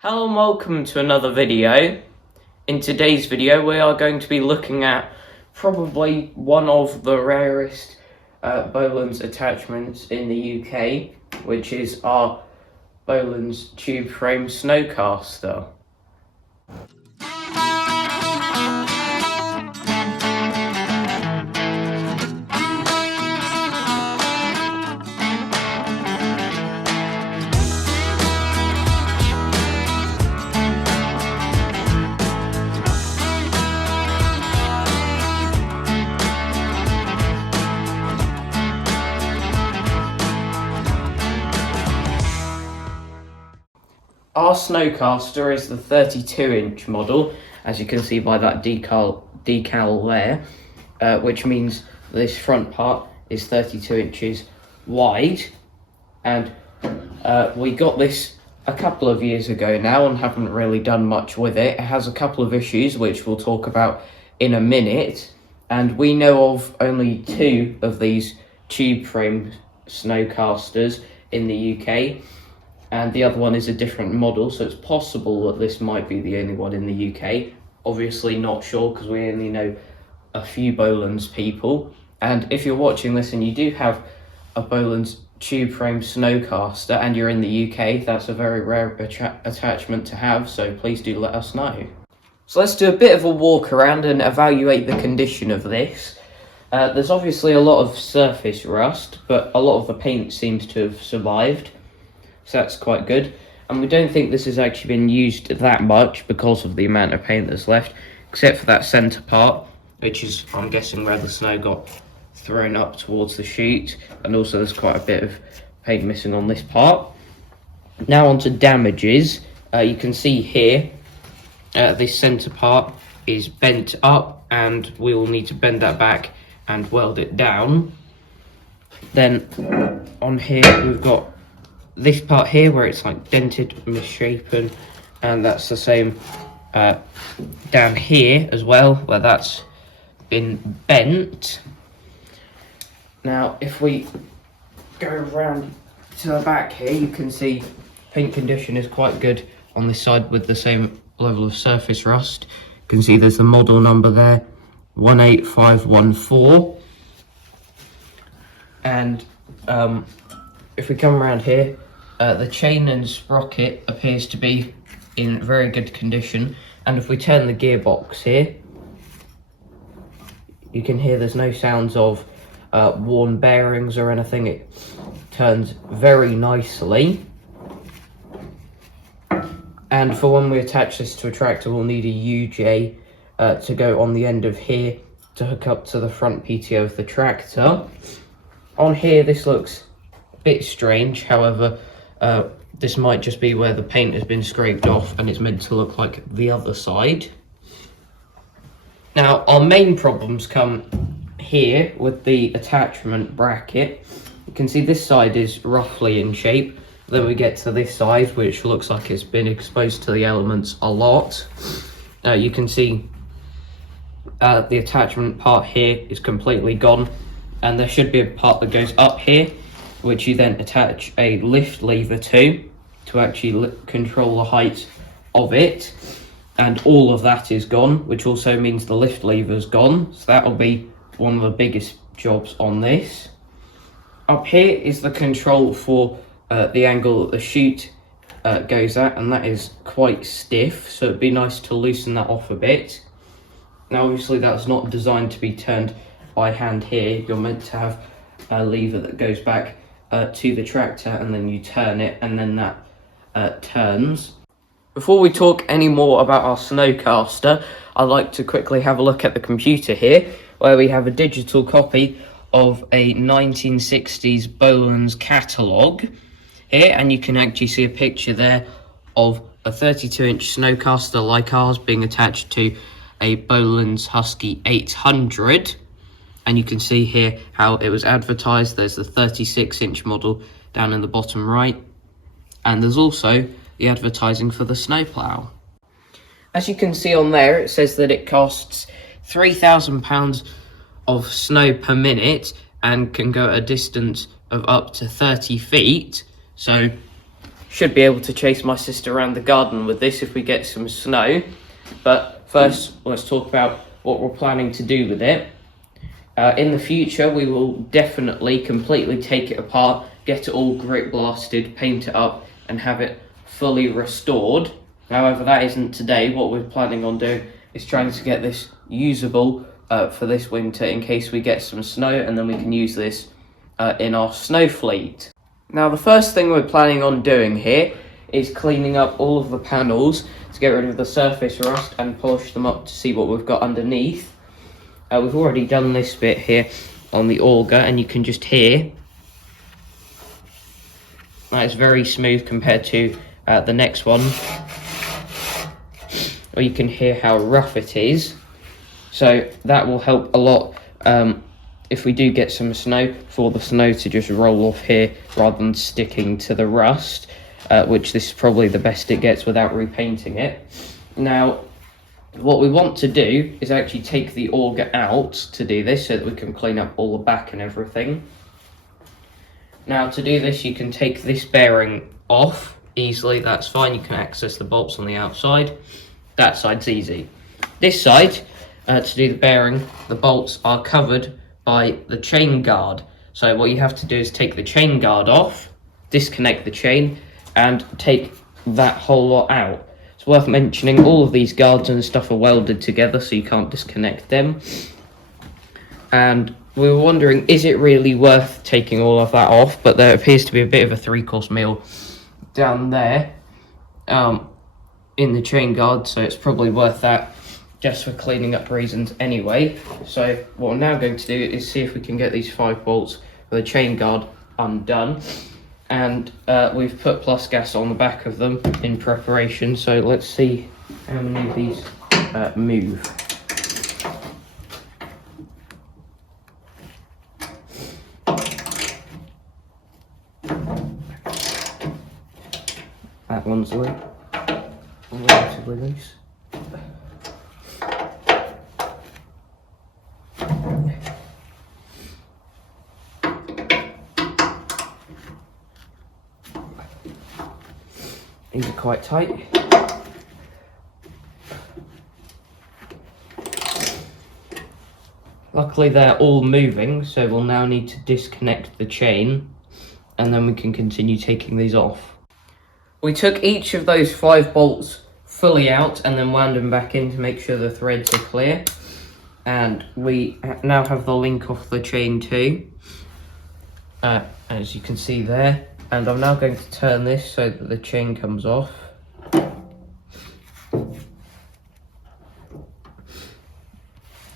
Hello and welcome to another video. In today's video we are going to be looking at probably one of the rarest Bolens attachments in the UK, which is our Bolens tube frame Snowcaster. Our Snowcaster is the 32-inch model, as you can see by that decal there, which means this front part is 32 inches wide. And we got this a couple of years ago now and haven't really done much with it. It has a couple of issues, which we'll talk about in a minute. And we know of only two of these tube frame Snowcasters in the UK. And the other one is a different model, so it's possible that this might be the only one in the UK. Obviously not sure, because we only know a few Bolens people. And if you're watching this and you do have a Bolens tube frame Snowcaster and you're in the UK, that's a very rare attachment to have, so please do let us know. So let's do a bit of a walk around and evaluate the condition of this. There's obviously a lot of surface rust, but a lot of the paint seems to have survived. So that's quite good, and we don't think this has actually been used that much because of the amount of paint that's left, except for that centre part, which is, I'm guessing, where the snow got thrown up towards the chute, and also there's quite a bit of paint missing on this part. Now on to damages. You can see here, this centre part is bent up, and we will need to bend that back and weld it down. Then on here we've got this part here where it's like dented, misshapen, and that's the same down here as well, where that's been bent. Now if we go around to the back here, you can see paint condition is quite good on this side with the same level of surface rust. You can see there's the model number there, 18514. And if we come around here, the chain and sprocket appears to be in very good condition, and if we turn the gearbox here, you can hear there's no sounds of worn bearings or anything. It turns very nicely. And for when we attach this to a tractor, we'll need a UJ to go on the end of here to hook up to the front PTO of the tractor. On here this looks a bit strange, however this might just be where the paint has been scraped off and it's meant to look like the other side. Now our main problems come here with the attachment bracket. You can see this side is roughly in shape. Then we get to this side, which looks like it's been exposed to the elements a lot. You can see the attachment part here is completely gone, and there should be a part that goes up here, which you then attach a lift lever to actually control the height of it, and all of that is gone, which also means the lift lever is gone, so that will be one of the biggest jobs on this. Up here is the control for the angle that the chute goes at, and that is quite stiff, so it'd be nice to loosen that off a bit. Now obviously that's not designed to be turned by hand here. You're meant to have a lever that goes back to the tractor, and then you turn it, and then that turns. Before we talk any more about our Snowcaster, I'd like to quickly have a look at the computer here, where we have a digital copy of a 1960s Bolens catalogue here, and you can actually see a picture there of a 32-inch Snowcaster like ours being attached to a Bolens Husky 800. And you can see here how it was advertised. There's the 36-inch model down in the bottom right. And there's also the advertising for the snowplow. As you can see on there, it says that it costs £3,000 of snow per minute and can go at a distance of up to 30 feet. So should be able to chase my sister around the garden with this if we get some snow. But first, let's talk about what we're planning to do with it. In the future, we will definitely completely take it apart, get it all grit blasted, paint it up, and have it fully restored. However, that isn't today. What we're planning on doing is trying to get this usable for this winter in case we get some snow, and then we can use this in our snow fleet. Now, the first thing we're planning on doing here is cleaning up all of the panels to get rid of the surface rust and polish them up to see what we've got underneath. We've already done this bit here on the auger, and you can just hear that is very smooth compared to the next one, or you can hear how rough it is. So that will help a lot if we do get some snow, for the snow to just roll off here rather than sticking to the rust, which this is probably the best it gets without repainting it. Now, what we want to do is actually take the auger out to do this so that we can clean up all the back and everything. Now, to do this, you can take this bearing off easily. That's fine. You can access the bolts on the outside. That side's easy. This side, to do the bearing, the bolts are covered by the chain guard. So what you have to do is take the chain guard off, disconnect the chain, and take that whole lot out. It's worth mentioning all of these guards and stuff are welded together, so you can't disconnect them. And we were wondering, is it really worth taking all of that off? But there appears to be a bit of a 3-course meal down there in the chain guard, so it's probably worth that just for cleaning up reasons anyway. So what we're now going to do is see if we can get these 5 bolts with the chain guard undone. And we've put plus gas on the back of them in preparation, so let's see how many of these move. That one's relatively loose. These are quite tight. Luckily they're all moving, so we'll now need to disconnect the chain and then we can continue taking these off. We took each of those 5 bolts fully out and then wound them back in to make sure the threads are clear. And we now have the link off the chain too, as you can see there. And I'm now going to turn this so that the chain comes off.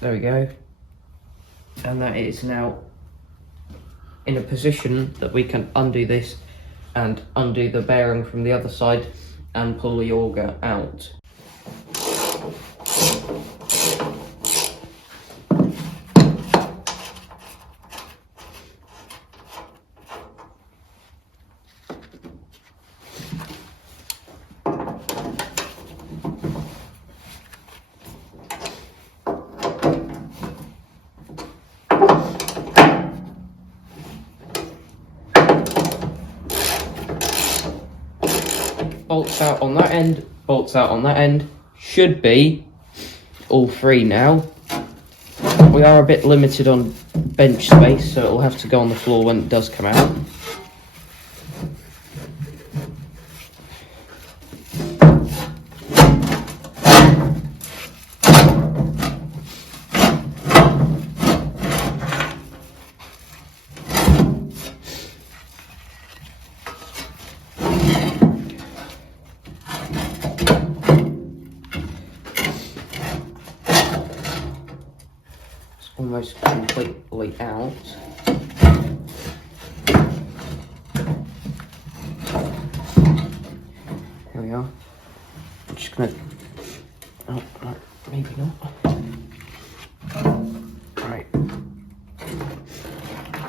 There we go. And that is now in a position that we can undo this and undo the bearing from the other side and pull the auger out. Bolts out on that end, bolts out on that end. Should be all 3 now. We are a bit limited on bench space, so it'll have to go on the floor when it does come out. Almost completely out. Here we are. I'm just gonna. Oh, no, maybe not. Right.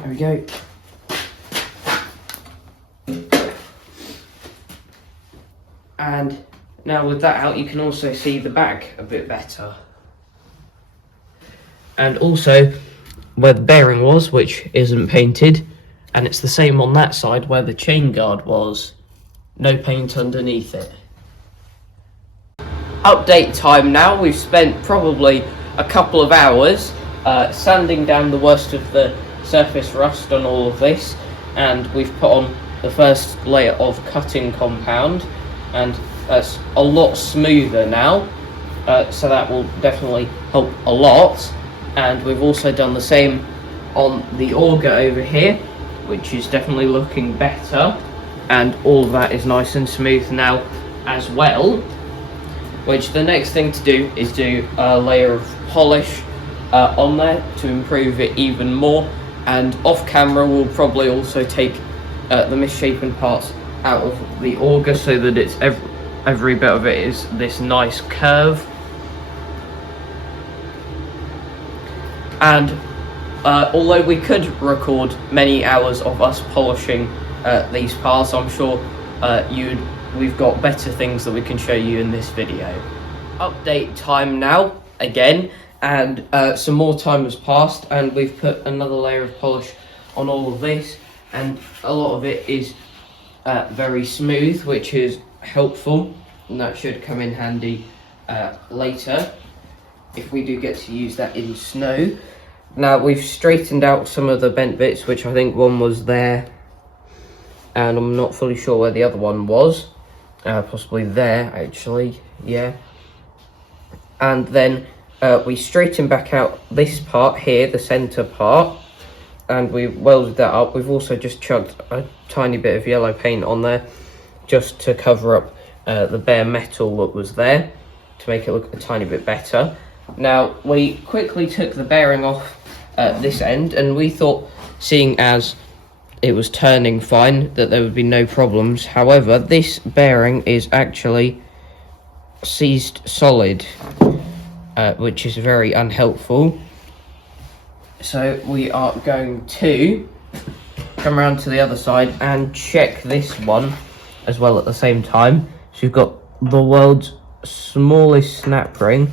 There we go. And now with that out, you can also see the back a bit better. And also where the bearing was, which isn't painted, and it's the same on that side where the chain guard was. no paint underneath it. Update time now. We've spent probably a couple of hours sanding down the worst of the surface rust on all of this, and we've put on the first layer of cutting compound, and that's a lot smoother now, so that will definitely help a lot. And we've also done the same on the auger over here, which is definitely looking better, and all of that is nice and smooth now as well. Which the next thing to do is do a layer of polish on there to improve it even more, and off camera we'll probably also take the misshapen parts out of the auger so that it's every bit of it is this nice curve. And although we could record many hours of us polishing these parts, I'm sure we've got better things that we can show you in this video. Update time now, again, and some more time has passed, and we've put another layer of polish on all of this, and a lot of it is very smooth, which is helpful, and that should come in handy later if we do get to use that in snow. Now we've straightened out some of the bent bits, which I think one was there, and I'm not fully sure where the other one was. Possibly there, actually, yeah. And then we straightened back out this part here, the centre part, and we welded that up. We've also just chucked a tiny bit of yellow paint on there, just to cover up the bare metal that was there, to make it look a tiny bit better. Now, we quickly took the bearing off this end, and we thought, seeing as it was turning fine, that there would be no problems. However, this bearing is actually seized solid, which is very unhelpful. So we are going to come around to the other side and check this one as well at the same time. So you've got the world's smallest snap ring,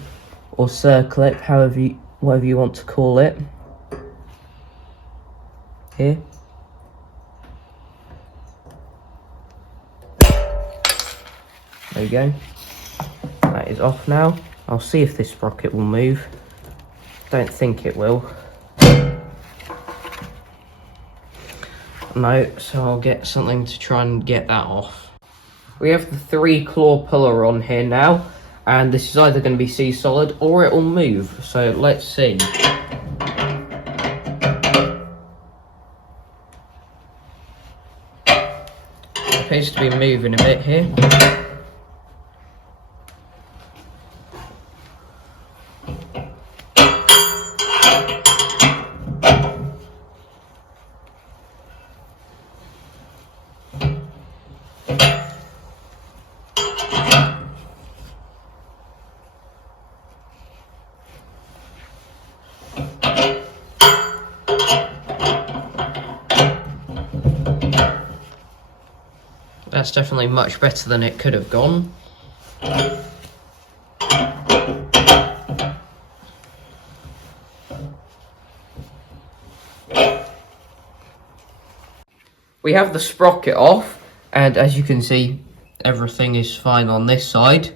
or circlip, whatever you want to call it, here. There you go. That is off now. I'll see if this sprocket will move. Don't think it will. No, so I'll get something to try and get that off. We have the 3-claw puller on here now, and this is either going to be C-solid or it will move, so let's see. It appears to be moving a bit here. That's definitely much better than it could have gone. We have the sprocket off, and as you can see, everything is fine on this side,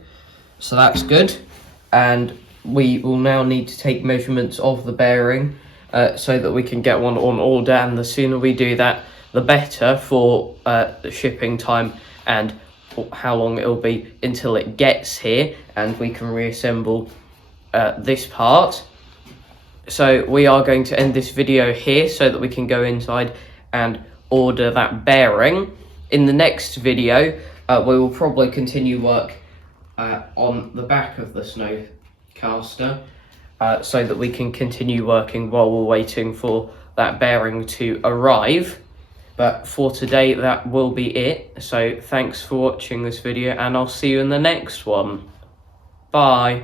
so that's good. And we will now need to take measurements of the bearing so that we can get one on order, and the sooner we do that, the better for the shipping time and how long it'll be until it gets here and we can reassemble this part. So we are going to end this video here so that we can go inside and order that bearing. In the next video, we will probably continue work on the back of the Snowcaster so that we can continue working while we're waiting for that bearing to arrive. But for today, that will be it. So thanks for watching this video, and I'll see you in the next one. Bye.